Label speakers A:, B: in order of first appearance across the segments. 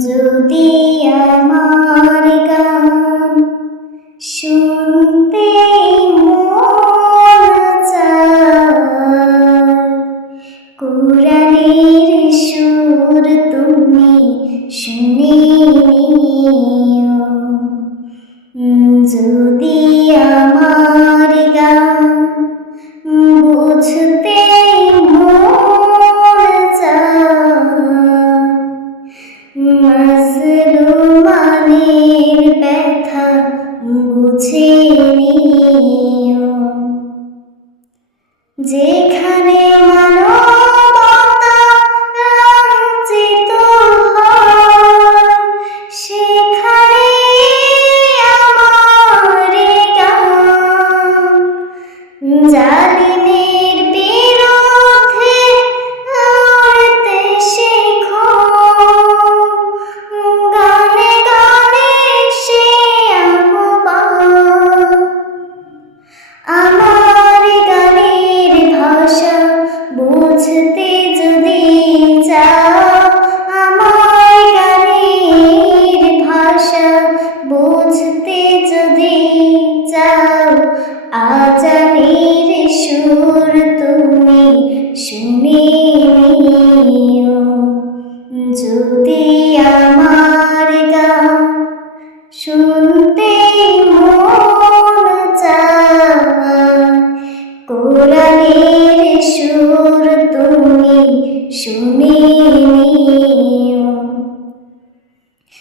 A: যদি আমার গান শুনতে চায় সুর তুমি শুনে মজলুমানের ব্যথা বুঝে নিও। যেখানে মানবতা লাঞ্ছিত হয় সেখানে আমার জালিমের আজানের সুর তুমি শুনে যদি আমার গান শুনতে মন কোরআনের সুর তুমি শুনে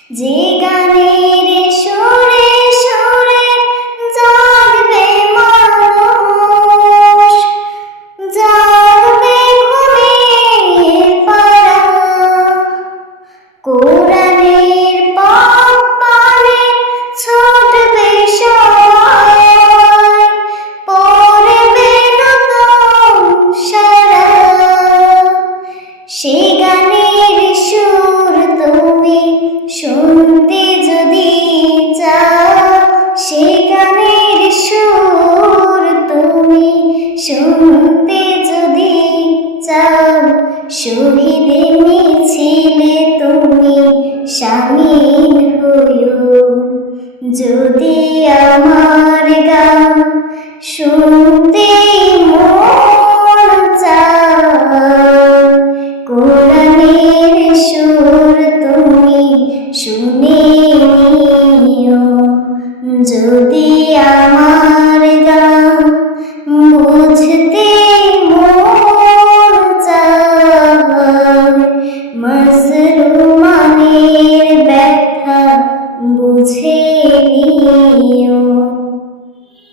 A: যে গানের শহীদে মিছিলে তুমি শামিল হইও। যদি আমার গান শুনতে মন কোরআনের সুর তুমি শুনে যদি আমার বুঝে নিও